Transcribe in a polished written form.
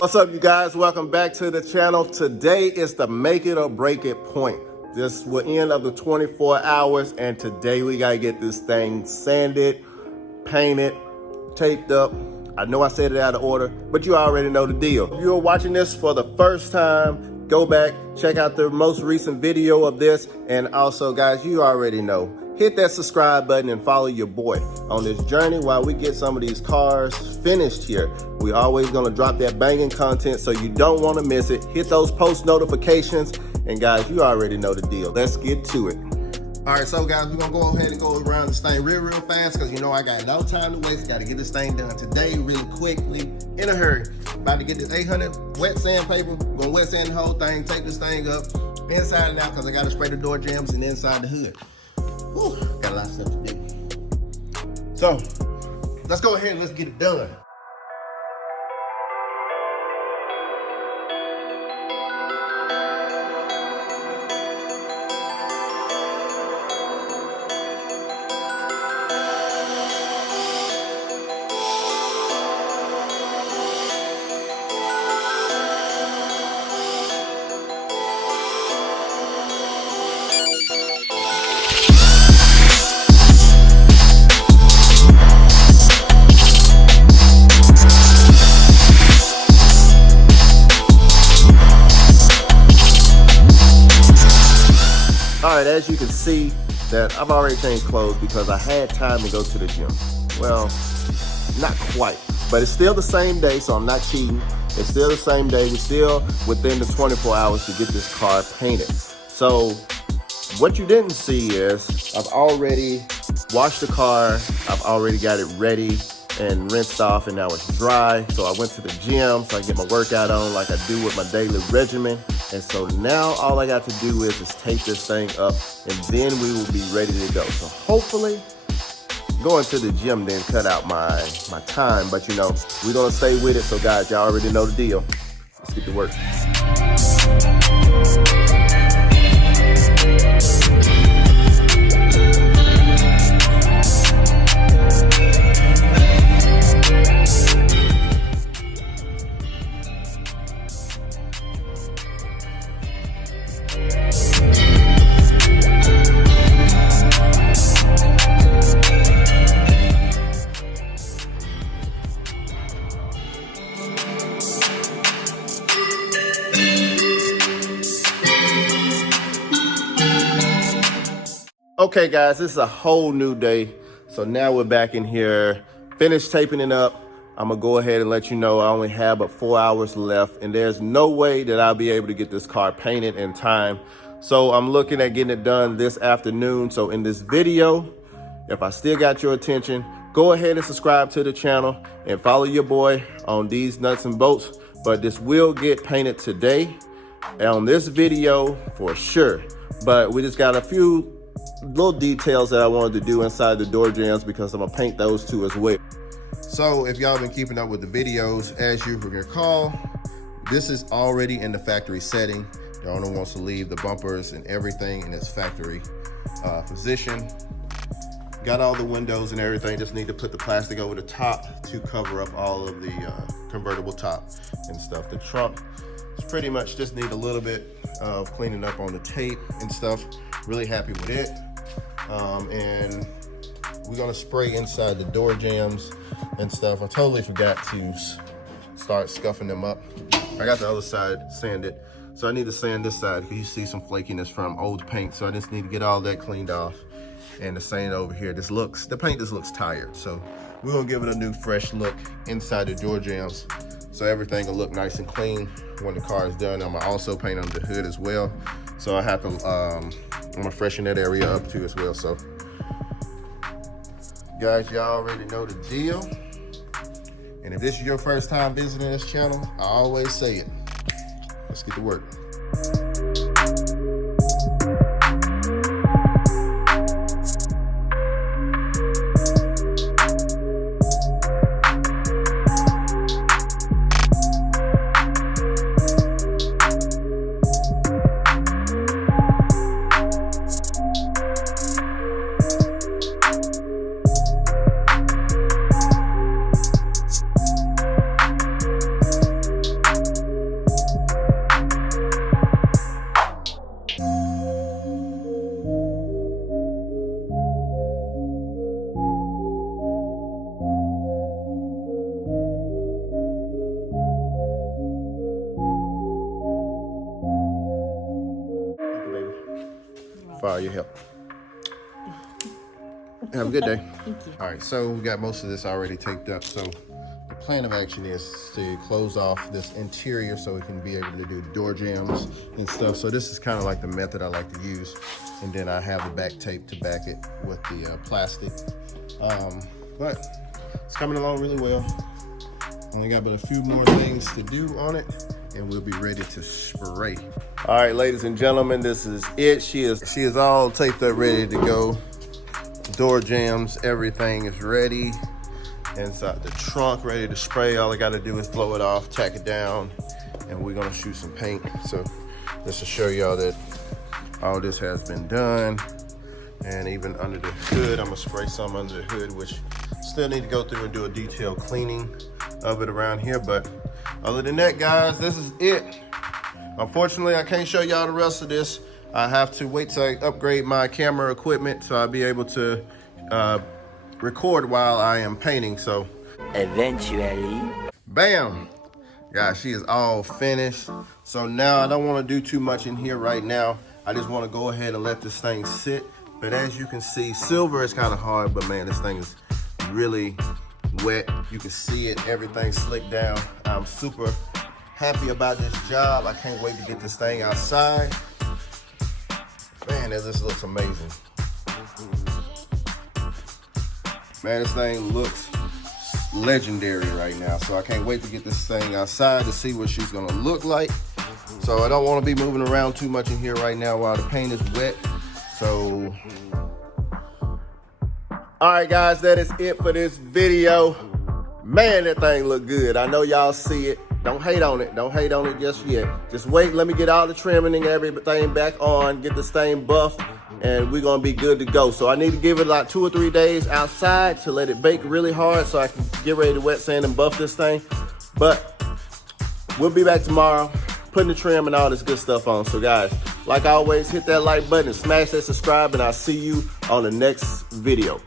What's up, you guys? Welcome back to the channel. Today is the make it or break it point. This will end of the 24 hours, and today we gotta get this thing sanded, painted, taped up. I know I said it out of order, but you already know the deal. If you're watching this for the first time, go back, check out the most recent video of this, and also, guys, you already know, hit that subscribe button and follow your boy on this journey while we get some of these cars finished here. We always gonna drop that banging content, so you don't wanna miss it. Hit those post notifications, and guys, you already know the deal. Let's get to it. All right, so guys, we're gonna go ahead and go around this thing real fast, because you know I got no time to waste. Gotta get this thing done today really quickly, in a hurry. About to get this 800 wet sandpaper. Gonna wet sand the whole thing, take this thing up, inside and out, because I gotta spray the door jambs and inside the hood. Whew, got a lot of stuff to do. So, let's go ahead and let's get it done. All right, as you can see that I've already changed clothes because I had time to go to the gym. Well, not quite, but it's still the same day, so I'm not cheating. It's still the same day. We're still within the 24 hours to get this car painted. So what you didn't see is I've already washed the car. I've already got it ready and rinsed off, and now it's dry. So I went to the gym so I can get my workout on like I do with my daily regimen. And so now all I got to do is tape this thing up, and then we will be ready to go. So hopefully going to the gym then cut out my time, but you know, we're gonna stay with it. So guys, y'all already know the deal. Let's get to work. Okay guys, this is a whole new day. So now we're back in here, finished taping it up. I'm gonna go ahead and let you know I only have about 4 hours left, and there's no way that I'll be able to get this car painted in time. So I'm looking at getting it done this afternoon. So in this video, if I still got your attention, go ahead and subscribe to the channel and follow your boy on these nuts and bolts. But this will get painted today on this video for sure. But we just got a few little details that I wanted to do inside the door jambs, because I'm gonna paint those too as well. So if y'all been keeping up with the videos, as you recall, this is already in the factory setting. The owner wants to leave the bumpers and everything in its factory position. Got all the windows and everything, just need to put the plastic over the top to cover up all of the convertible top and stuff. The trunk is pretty much just need a little bit of cleaning up on the tape and stuff. Really happy with it. And we're gonna spray inside the door jambs and stuff. I totally forgot to start scuffing them up. I got the other side sanded, so I need to sand this side because you see some flakiness from old paint. So I just need to get all that cleaned off, and the sand over here. The paint just looks tired. So we're gonna give it a new fresh look inside the door jambs, so everything will look nice and clean when the car is done. I'm gonna also paint on the hood as well. So I have to, I'm gonna freshen that area up too as well. So guys, y'all already know the deal. And if this is your first time visiting this channel, I always say it. Let's get to work. all your help. Have a good day. Thank you. All right, so we got most of this already taped up. So the plan of action is to close off this interior so we can be able to do door jambs and stuff. So this is kind of like the method I like to use. And then I have the back tape to back it with the plastic. But it's coming along really well. Only got but a few more things to do on it and we'll be ready to spray. All right, ladies and gentlemen, this is it. She is all taped up, ready to go. Door jambs, everything is ready. Inside the trunk, ready to spray. All I gotta do is blow it off, tack it down, and we're gonna shoot some paint. So just to show y'all that all this has been done. And even under the hood, I'm gonna spray some under the hood, which still need to go through and do a detailed cleaning of it around here. But other than that, guys, this is it. Unfortunately, I can't show y'all the rest of this. I have to wait till I upgrade my camera equipment so I'll be able to record while I am painting. So eventually, bam, guys, she is all finished. So now I don't want to do too much in here right now. I just want to go ahead and let this thing sit. But as you can see, silver is kind of hard, but man, this thing is really wet. You can see it, everything slicked down. I'm super happy about this job. I can't wait to get this thing outside. Man, this looks amazing. Man, this thing looks legendary right now. So I can't wait to get this thing outside to see what she's gonna look like. So I don't wanna be moving around too much in here right now while the paint is wet. So, all right, guys, that is it for this video. Man, that thing look good. I know y'all see it. Don't hate on it. Don't hate on it just yet. Just wait. Let me get all the trimming and everything back on, get this thing buffed, and we're going to be good to go. So I need to give it like 2 or 3 days outside to let it bake really hard so I can get ready to wet sand and buff this thing. But we'll be back tomorrow, putting the trim and all this good stuff on. So guys, like always, hit that like button, smash that subscribe, and I'll see you on the next video.